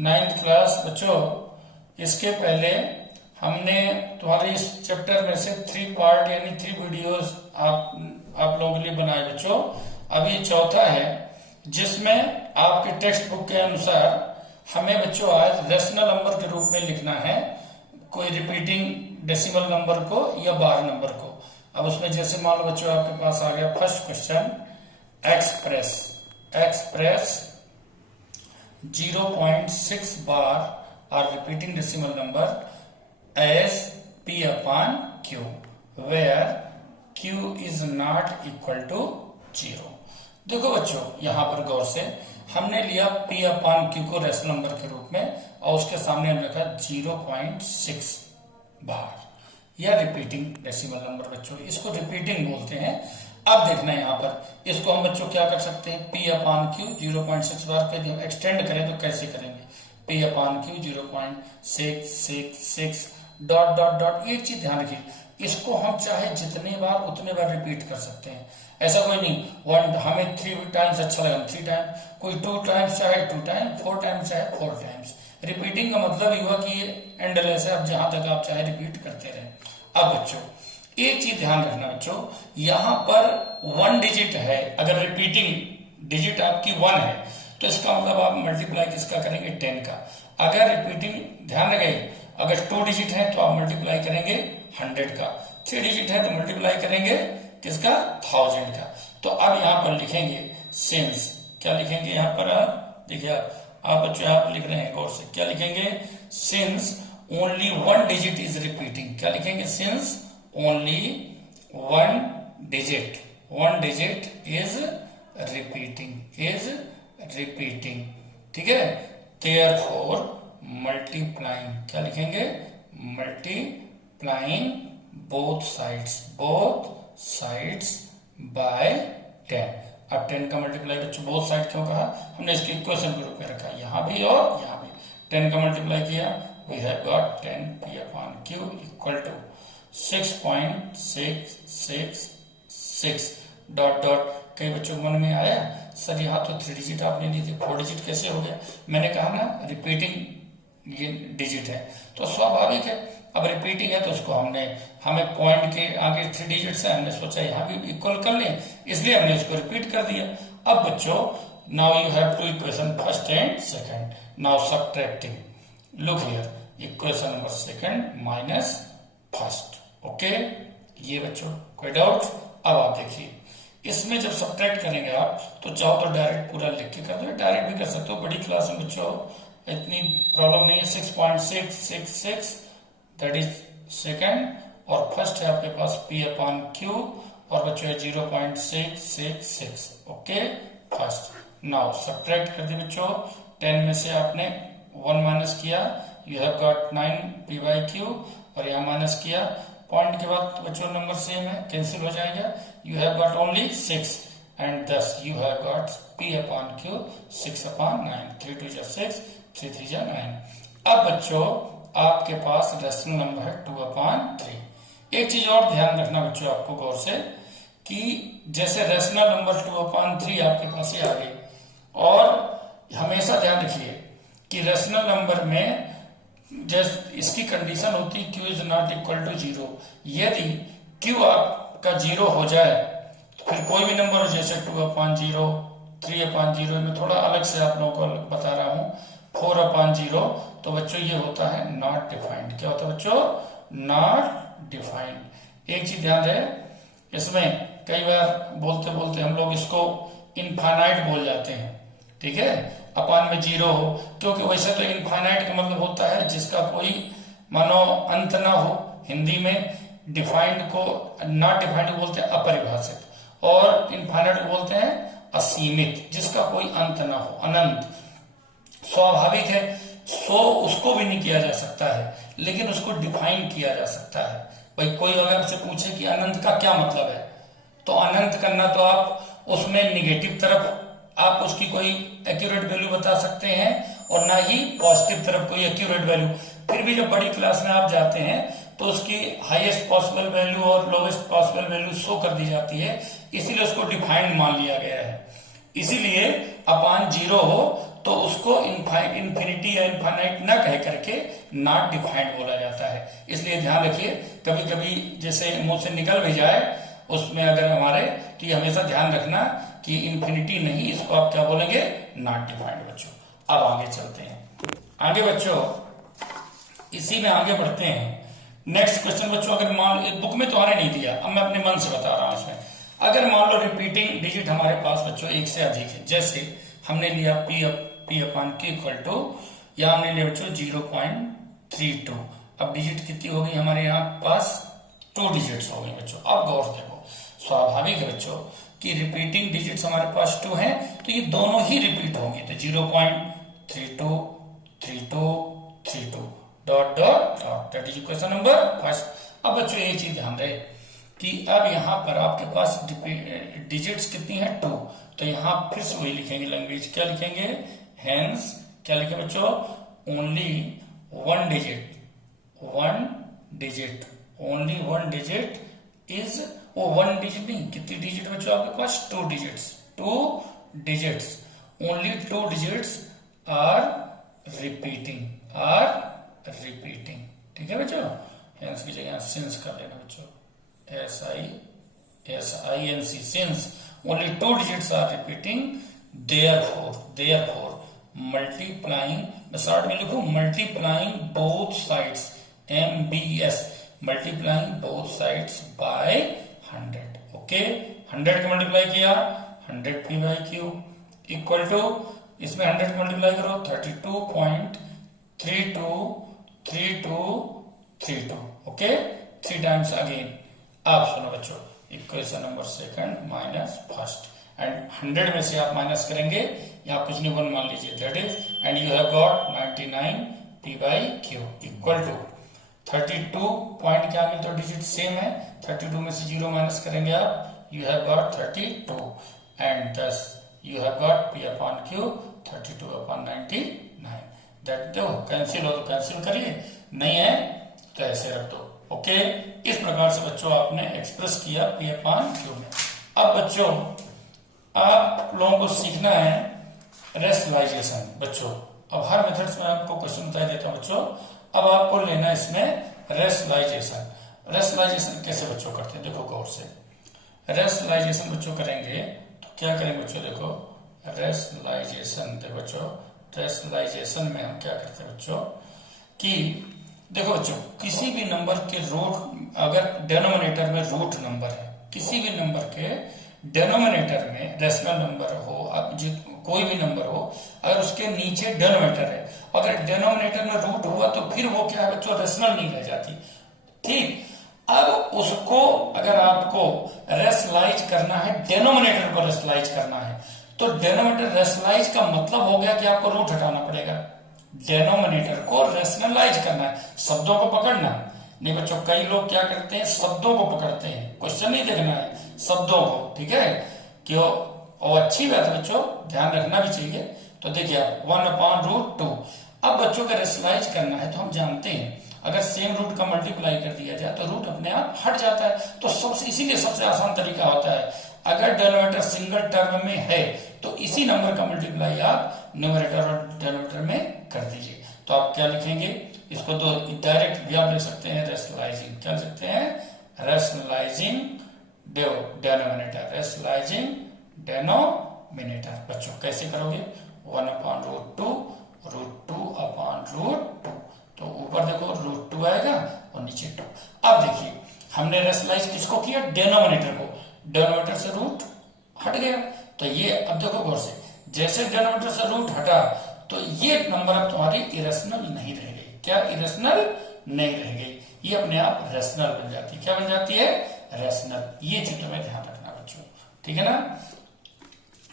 9th class बच्चों, इसके पहले हमने तुम्हारे इस चैप्टर में से 3 पार्ट यानी 3 वीडियोस आप लोगों के लिए बनाए बच्चों। अभी चौथा है जिसमें आपके टेक्स्ट बुक के अनुसार हमें बच्चों आज रेशनल नंबर के रूप में लिखना है कोई रिपीटिंग डेसिमल नंबर को या बार नंबर को। अब उसमें जैसे मान लो बच्चों आपके पास आ गया first question, express 0.6 bar are repeating decimal number as p upon q where q is not equal to 0। देखो बच्चों यहां पर गौर से हमने लिया p upon q को रेशनल नंबर के रूप में और उसके सामने हमने रखा 0.6 बार या रिपीटिंग डेसिमल नंबर। बच्चों इसको रिपीटिंग बोलते हैं। अब देखना है यहाँ पर इसको हम बच्चों क्या कर सकते हैं, p upon q 0.6 बार पे हम एक्सटेंड करें तो कैसे करेंगे, p upon q 0.666 dot dot dot. एक चीज ध्यान रखिए, इसको हम चाहे जितने बार उतने बार रिपीट कर सकते हैं, ऐसा कोई नहीं। हमें 3 टाइम्स अच्छा लगा 3 टाइम्स, कोई 2 टाइम्स चाहे 2 टाइम्स, 4 टाइम्स चाहे 4 टाइम्स। रिपीटिंग का मतलब ये हुआ कि ये एंडलेस है, अब जहां तक आप चाहे रिपीट करते रहें। अब बच्चों एक चीज ध्यान रखना बच्चों, यहां पर 1 डिजिट है, अगर रिपीटिंग डिजिट आपकी 1 है तो इसका मतलब आप मल्टीप्लाई किसका करेंगे, 10 का। अगर रिपीटिंग ध्यान रखें, अगर 2 डिजिट है तो आप मल्टीप्लाई करेंगे 100 का, 3 डिजिट है तो मल्टीप्लाई करेंगे किसका, 1000 का। तो अब यहां पर लिखेंगे सिंस, क्या लिखेंगे यहाँ पर आप देखिए, आप बच्चों आप लिख रहे हैं गौर से, क्या लिखेंगे, since only 1 digit is repeating. क्या लिखेंगे, since only 1 digit is repeating, ठीक है। देयरफॉर मल्टीप्लाइंग, क्या लिखेंगे, मल्टीप्लाइंग बोथ साइड्स बाय 10। अब 10 का मल्टीप्लाई बच्चों बोथ साइड क्यों कहा, हमने इसके इक्वेशन के रूप में रखा, यहां भी और यहां भी 10 का मल्टीप्लाई किया, we have got 10 p upon q equal to 6.666 dot dot. कई बच्चों को मन में आया सर यहाँ तो 3 डिजिट आपने ली थी, 4 डिजिट कैसे हो गया। मैंने कहा ना रिपीटिंग ये डिजिट है तो स्वाभाविक है, अब रिपीटिंग है तो उसको हमें पॉइंट के आगे 3 डिजिट से हमने सोचा यहाँ भी इक्वल कर लें, इसलिए हमने इसको रिपीट कर दिया। अब बच्चों now you have 2 equation first and second, now subtracting, look here, equation number second minus first, okay. ये बच्चों कोई डाउट। अब आप देखिए इसमें जब सब्ट्रैक्ट करेंगे आप तो चाहो तो डायरेक्ट पूरा लिख के कर दो, डायरेक्ट भी कर सकते हो, बड़ी क्लास में बच्चों इतनी प्रॉब्लम नहीं है। 6.666 दैट इज सेकंड और फर्स्ट है आपके पास p upon q और बच्चों है 0.666, ओके फर्स्ट। नाउ सब्ट्रैक्ट कर दिए बच्चों, 10 में से आपने 1 माइनस किया, you have got 9p by q और यहाँ माइनस किया, पॉइंट के बाद बच्चों नंबर सेम है, कैंसिल हो जाएगा, you have got only 6 and thus you have got p upon q 6 upon 9, 3 2 जा 6, 3 3 जा 9। अब बच्चों आपके पास रेशनल नंबर है 2 upon 3। एक चीज और ध्यान रखना बच्चों आपको गौर से कि जैसे रेशनल नंबर 2 upon 3 आपके पास ही आ गई, और हमेशा ध्यान रखिए कि रेशनल नंबर में जैसे इसकी कंडीशन होती है q is not equal to 0। यदि q आपका 0 हो जाए तो फिर कोई भी नंबर हो, जैसे 2 upon 0, 3 upon 0, में थोड़ा अलग से आप लोगों को बता रहा हूं, 4 upon 0, तो बच्चों ये होता है नॉट डिफाइंड। क्या होता है बच्चों, नॉट डिफाइंड। एक चीज ध्यान रहे, इसमें कई बार बोलते बोलते हम लोग इसको इनफाइनाइट बोल जाते हैं, ठीक है, अपान में 0 हो, क्योंकि वैसे तो इनफाइनाइट का मतलब होता है जिसका कोई मानो अंत ना हो। हिंदी में डिफाइंड को, नॉट डिफाइंड बोलते हैं अपरिभाषित, और इनफाइनाइट को बोलते हैं असीमित, जिसका कोई अंत ना हो, अनंत। स्वाभाविक है, सो उसको भी नहीं किया जा सकता है, लेकिन उसको डिफाइन किया जा सकता है। भाई कोई अगर आपसे पूछे कि अनंत का क्या मतलब है, तो अनंत करना तो आप उसमें निगेटिव तरफ आप उसकी कोई एक्यूरेट वैल्यू बता सकते हैं और ना ही पॉजिटिव तरफ कोई एक्यूरेट वैल्यू। फिर भी जब बड़ी क्लास में आप जाते हैं तो उसकी हाईएस्ट पॉसिबल वैल्यू और लोवेस्ट पॉसिबल वैल्यू शो कर दी जाती है, इसीलिए उसको डिफाइंड मान लिया गया है। इसीलिए अपान 0 हो तो उसको इन्फिनिटी या इनफाइनाइट न कह करके नॉट डिफाइंड बोला जाता है। इसलिए ध्यान रखिए, कभी कभी जैसे मुंह से निकल भी जाए उसमें अगर हमारे, तो ये हमेशा ध्यान रखना कि इन्फिनिटी नहीं, इसको आप क्या बोलेंगे, नॉट डिफाइंड बच्चों। अब आगे चलते हैं, आगे बच्चों इसी में आगे बढ़ते हैं। नेक्स्ट क्वेश्चन बच्चों, अगर मान लो बुक में तुम्हारे नहीं दिया, अब मैं अपने मन से बता रहा हूं इसमें, अगर मान लो रिपीटिंग डिजिट हमारे पास बच्चों एक से अधिक है, जैसे हमने लिया p upon q equal to, या हमने लिया बच्चों 0.32, अब डिजिट कितनी हो गई हमारे यहाँ पास, 2 डिजिट्स हो गई बच्चों। अब गौर से देखो, स्वाभाविक है बच्चों कि रिपीटिंग डिजिट्स हमारे पास 2 हैं, तो ये दोनों ही रिपीट होंगी, तो 0.32 32 32 dot dot dot, that is question number first. अब बच्चों एक चीज ध्यान रहे कि अब यहाँ पर आपके पास डिजिट्स कितनी है, 2, तो यहाँ फिर से वही लिखेंगे लैंग्वेज, क्या लिखेंगे, हेंस क्या लिखेंगे बच्चों, only 1 digit, 1 digit, only 1 digit is, वो 1 डिजिट नहीं, कितनी डिजिट बच्चों आपके पास, 2 digits, 2 digits, only 2 digits are repeating, ठीक है बच्चों। हेंस की जगह सिंस कर लेना बच्चों, SINC, since only 2 digits are repeating, therefore multiplying, मैं शॉर्ट में लिखूं, multiplying both sides, MBS, multiplying both sides by 100, okay, 100 का मल्टीप्लाई किया 100 p by q equal to, इसमें 100 मल्टीप्लाई करो 32.323232, ओके, 3 टाइम्स अगेन। अब सुनो बच्चों, equation number second minus first, and 100 में से आप माइनस करेंगे, यहाँ कुछ नहीं, 1 मान लीजिए, that is, and you have got 99 p by q equal to 32 point क्या आगे, तो डिजिट सेम है, 32 में से 0 माइनस करेंगे आप, you have got 32, and thus you have got p upon q 32 upon 99, that दो कैंसिल हो तो कैंसिल करिए, नहीं है तो ऐसे रख दो, ओके। इस प्रकार से बच्चों आपने एक्सप्रेस किया p अपॉन q में। अब बच्चों आप लोगों को सीखना है रेशनलाइजेशन बच्चों। अब हर मेथड्स में आपको क्वेश्चन बता देता हूं बच्चों, अब आपको लेना इसमें रेशनलाइजेशन। रेशनलाइजेशन कैसे बच्चों करते हैं, देखो गौर से, रेशनलाइजेशन बच्चों करेंगे तो क्या करेंगे बच्चों, देखो रेशनलाइजेशन, देखो बच्चों रेशनलाइजेशन में हम क्या करते हैं बच्चों कि देखो बच्चों, किसी भी नंबर के रूट, अगर डेनोमिनेटर में रूट नंबर है, किसी भी नंबर के डेनोमिनेटर में रेशनल नंबर हो, अब कोई भी नंबर हो, अगर उसके नीचे डेनोमिनेटर है, अगर डेनोमिनेटर में रूट हुआ तो फिर वो क्या है बच्चों, रेशनल नहीं रह जाती, ठीक। अब उसको अगर आपको रेशनलाइज करना है, डेनोमिनेटर को रेशनलाइज करना है, तो डेनोमिनेटर रेशनलाइज का मतलब हो गया कि आपको रूट हटाना पड़ेगा, डेनोमिनेटर को रेशनलाइज करना है, शब्दों को पकड़ना नहीं बच्चों। कई लोग क्या करते हैं, शब्दों को पकड़ते हैं, क्वेश्चन नहीं देखना है, शब्दों को, ठीक है, क्यों, और अच्छी बात है बच्चों, ध्यान रखना भी चाहिए। तो देखिए 1/√2, अब बच्चों का रेशनलाइज करना है तो हम जानते हैं अगर सेम रूट का मल्टीप्लाई कर दिया जाए तो रूट अपने आप हट जाता है, तो सबसे इसीलिए सबसे आसान तरीका होता है, अगर डेनोमिनेटर सिंगल टर्म में है तो इसी नंबर का मल्टीप्लाई आप न्यूमरेटर और डेनोमिनेटर में कर दीजिए। तो आप क्या लिखेंगे, इसको तो डायरेक्ट भी आप लिख सकते हैं, रेशनलाइजिंग, क्या लिख सकते हैं, रेशनलाइजिंग डेनोमिनेटर, रेशनलाइजिंग डेनोमिनेटर। बच्चों कैसे करोगे, 1/√2 √2/√2, तो ऊपर देखो √2 आएगा और नीचे 2। अब देखिए हमने रेशनलाइज किसको किया, डेनोमिनेटर को, डेनोमिनेटर से रूट हट गया, तो ये अब देखो गौर से, जैसे डेनोमिनेटर से रूट हटा तो ये नंबर अब तुम्हारी इरेशनल नहीं रह गई, क्या इरेशनल नहीं रह गई, ये अपने आप रेशनल बन जाती है, क्या बन जाती है, रेशनल। ये चीज तुम्हें ध्यान रखना बच्चों, ठीक है ना।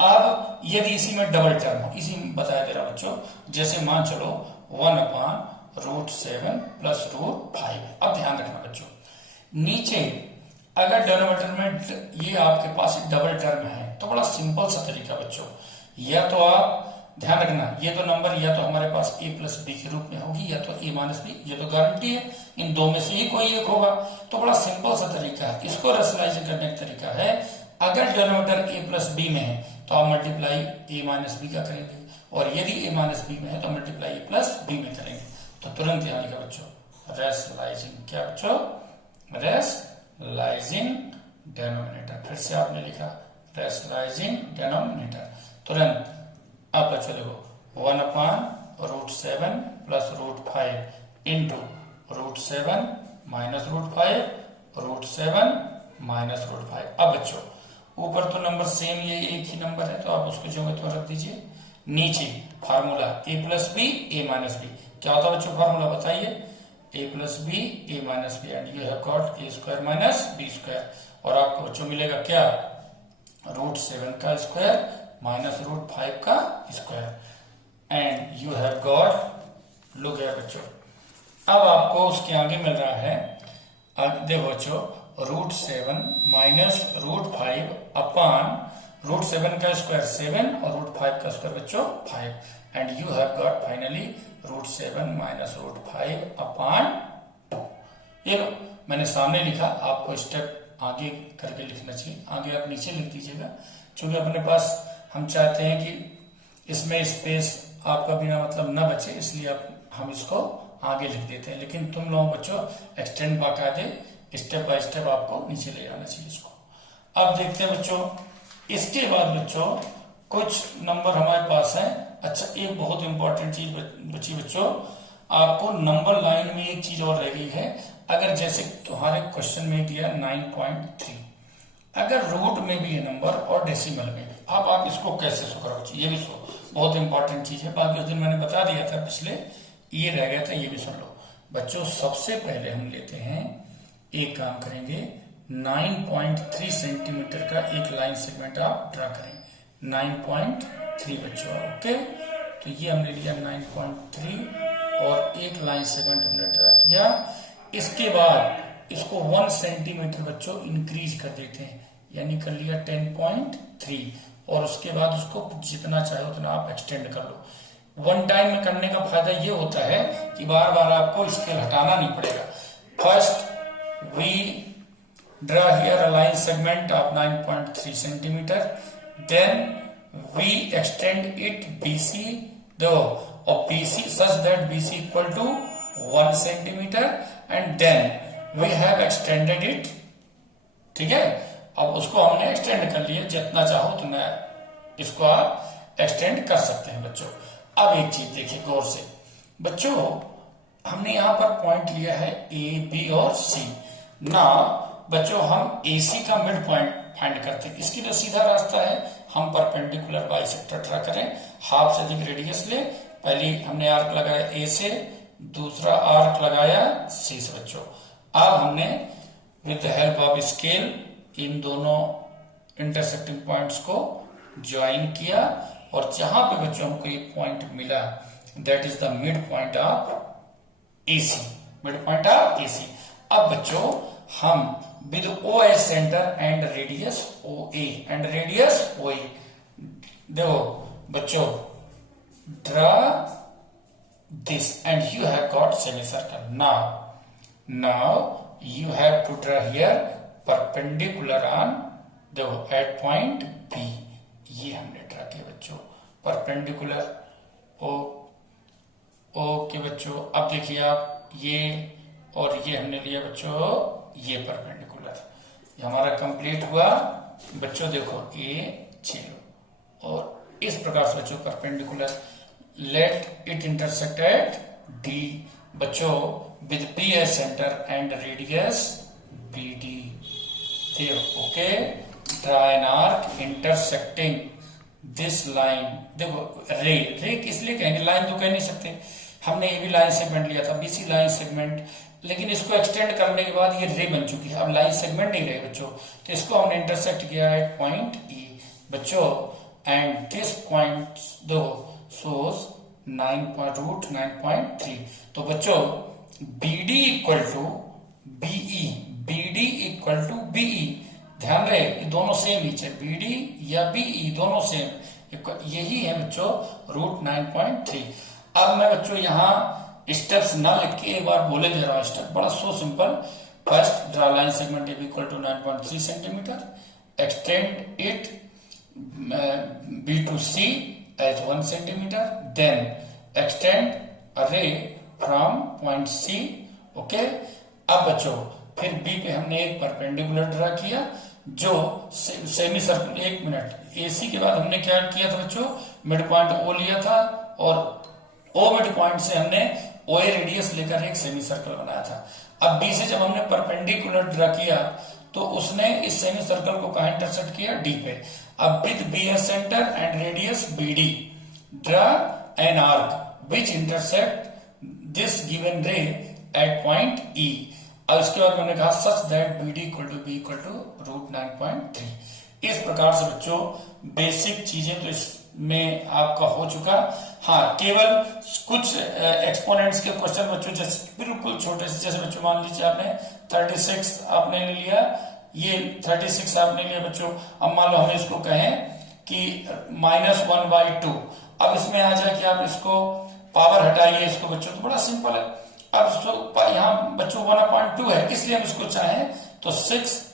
अब यदि इसी में डबल टर्म हो, इसी में बताया दे रहा बच्चों, जैसे मान चलो 1/√7 + √5, अब ध्यान रखना बच्चों, नीचे अगर डेनोमिनेटर में ये आपके पास डबल टर्म है तो बड़ा सिंपल सा तरीका बच्चों, या तो आप ध्यान रखना, ये तो नंबर या तो हमारे पास a + b के रूप में होगी या तो a - b, ये तो गारंटी है, इन दो में से ही कोई एक होगा। तो बड़ा सिंपल सा तरीका है, इसको रेशनलाइज करने का तरीका है, अगर डेनोमिनेटर a + b में है तो आप मल्टीप्लाई a - b का करेंगे, और यदि a माइनस बी में है तो मल्टीप्लाई a प्लस बी में करेंगे। तो तुरंत यहाँ लिखा बच्चों रेशनलाइजिंग, क्या बच्चों, रेशनलाइजिंग डेनोमिनेटर। फिर से आपने लिखा रेशनलाइजिंग डेनोमिनेटर तुरंत। अब बच्चों देखो 1/√7 प्लस √5 इंटू √7 माइनस √5 √7 माइनस √5। अब बच्चों ऊपर तो नंबर सेम, ये एक ही नंबर है तो आप उसको जो तो रख दीजिए। नीचे formula a plus B a minus B, क्या होता है बच्चों फार्मूला बताइए, a plus B a minus B and you have got a square minus b square. और आपको बच्चों मिलेगा क्या, √7 का स्क्वायर माइनस √5 का square and you have got, look है बच्चों। अब आपको उसके आगे मिल रहा है, देखो बच्चों, √7 माइनस √5 अपान √7 का स्क्वायर 7 और √5 का स्क्वायर बच्चों 5 and you have got finally √7 minus √5 अपान 2। ये लो मैंने सामने लिखा, आपको स्टेप आगे करके लिखना चाहिए, आगे आप नीचे लिख दीजिएगा। क्योंकि अपने पास हम चाहते हैं कि इसमें स्पेस आपका बिना मतलब न बचे, इसलिए हम इसको आगे लिख देते हैं। लेकिन तुम लोग बच्चों एक्सटेंड बाकायदे स्टेप बाय स्टेप आपको नीचे ले जाना चाहिए इसको। अब देखते हैं बच्चों, इसके बाद बच्चों कुछ नंबर हमारे पास है। अच्छा, एक बहुत इंपॉर्टेंट चीज बची बच्चों, आपको नंबर लाइन में एक चीज और रह गई है। अगर जैसे तुम्हारे क्वेश्चन में दिया 9.3, अगर रूट में भी है नंबर और डेसिमल में भी, अब आप इसको कैसे सो करोगे, ये भी बहुत इंपॉर्टेंट चीज है। बाकी उस दिन मैंने बता दिया था पिछले, ये रह गया था, ये भी सुन लो बच्चों। सबसे पहले हम लेते हैं, एक काम करेंगे, 9.3 सेंटीमीटर का एक लाइन सेगमेंट आप ड्रा करें। 9.3 बच्चों, ओके। तो ये हमने लिया 9.3 और एक लाइन सेगमेंट हमने ड्रा किया। इसके बाद इसको 1 सेंटीमीटर बच्चों इंक्रीज कर देते हैं, यानी कर लिया 10.3 और उसके बाद उसको जितना चाहे उतना आप एक्सटेंड कर लो। वन टाइम में करने का फायदा ये होता है कि बार बार आपको स्केल हटाना नहीं पड़ेगा। First we draw here a line segment of 9.3 centimeter, then we extend it BC of BC such that BC equal to 1 centimeter and then we have extended it, ठीक है। अब उसको हमने एक्सटेंड कर लिया, जितना चाहो उतना इसको आप एक्सटेंड कर सकते हैं बच्चों। अब एक चीज देखिए गौर से बच्चों, हमने यहाँ पर पॉइंट लिया है ए बी और सी ना बच्चों, हम AC का मिड पॉइंट फाइंड करते हैं। इसके लिए सीधा रास्ता है, हम परपेंडिकुलर बाइसेक्टर ड्रा करें, हाफ से अधिक रेडियस ले। पहले हमने आर्क लगाया A से, दूसरा आर्क लगाया C से बच्चों। अब हमने with the help of scale in दोनों इंटरसेक्टिंग पॉइंट्स को ज्वाइन किया और जहां पे बच्चों हमको एक पॉइंट मिला, that is the midpoint of AC, midpoint of AC। अब बच्चों हम with OA centre and radius OA and radius OA, देखो बच्चों draw this and you have got semicircle. Now you have to draw here perpendicular on, देखो at point B, ये हमने draw किया बच्चों परपेंडिकुलर। ओके बच्चों, अब देखिए आप ये और ये हमने लिया बच्चों ये परपेंडिकुलर, ये हमारा कंप्लीट हुआ बच्चों। देखो ए चलो, और इस प्रकार से बच्चों perpendicular, let it intersect at D बच्चों with B as centre and radius BD। Okay, draw an arc intersecting this line. देखो रे किस लिए कहेंगे, लाइन तो कह नहीं सकते, हमने ये भी लाइन सेगमेंट लिया था BC लाइन सेगमेंट, लेकिन इसको एक्सटेंड करने के बाद ये रे बन चुकी है, अब लाइन सेगमेंट नहीं रहे बच्चों। तो इसको हमने इंटरसेक्ट किया है पॉइंट E बच्चों एंड दिस पॉइंट दो सोज 9.3। तो बच्चों BD equal to BE, BD equal to BE, ध्यान रहे ये दोनों सेम ही है, BD या BE दोनों सेम, यही है बच्चों √9.3। अब मैं बच्चों यहाँ स्टेप्स ना लिख के एक बार बोले दे रहा हूँ स्टेप, बड़ा so simple. First draw line segment AB equal to 9.3 centimetre, extend it B to C as 1 centimeter, then extend a ray from point C. Okay, अब बच्चों फिर B पे हमने एक परपेंडिकुलर ड्रा किया जो सेमी सर्कल। 1 मिनट, AC के बाद हमने क्या किया था बच्चों, मिड पॉइंट O लिया था और O मिड पॉइंट से हमने OA रेडियस लेकर एक सेमी सर्कल बनाया था। अब B से जब हमने परपेंडिकुलर ड्रा किया तो उसने इस सेमी सर्कल को कहां इंटरसेक्ट किया, D पे। अब with B as centre and radius BD draw an arc which intersect this given ray at point E। अब इसके बाद मैंने कहा such that BD equal to B equal to √9.3। इस प्रकार से बच्चों बेसिक चीजें तो इसमें आपका हो चुका। हाँ, केवल कुछ एक्सपोनेंट्स के क्वेश्चन बच्चों जैसे बिल्कुल छोटे से, जैसे बच्चों मान लीजिए आपने 36 आपने ले लिया, ये 36 आपने लिया बच्चों। अब मान लो हम इसको कहें कि -1/2। अब इसमें आ जाए कि आप इसको पावर हटाइए इसको बच्चों, तो बड़ा सिंपल है। अब इसको यहाँ बच्चों 1/2 है, इसलिए हम इसको चाहें तो 6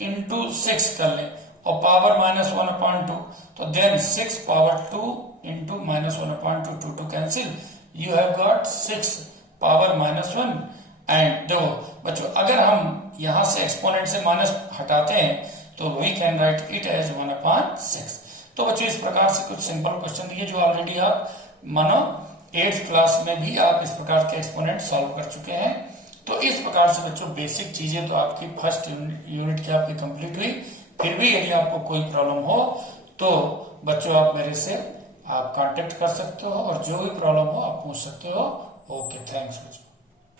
into 6 कर ले और पावर -1/2, तो then 6 power 2 into -1/2, 2 to cancel, you have got 6 power -1। And देखो बच्चों अगर हम यहां से एक्सपोनेंट से माइनस हटाते हैं तो we can write it as 1/6। तो बच्चों इस प्रकार से कुछ सिंपल क्वेश्चन दिए जो ऑलरेडी आप मानो 8th क्लास में भी आप इस प्रकार के एक्सपोनेंट सॉल्व कर चुके हैं। तो इस प्रकार से बच्चों बेसिक चीजें तो आपकी फर्स्ट यूनिट की आपकी कंप्लीट हुई। फिर भी यदि आपको कोई प्रॉब्लम हो तो बच्चों आप मेरे से आप कांटेक्ट कर सकते हो और जो भी प्रॉब्लम हो आप पूछ सकते हो। ओके, थैंक्स बच्चों।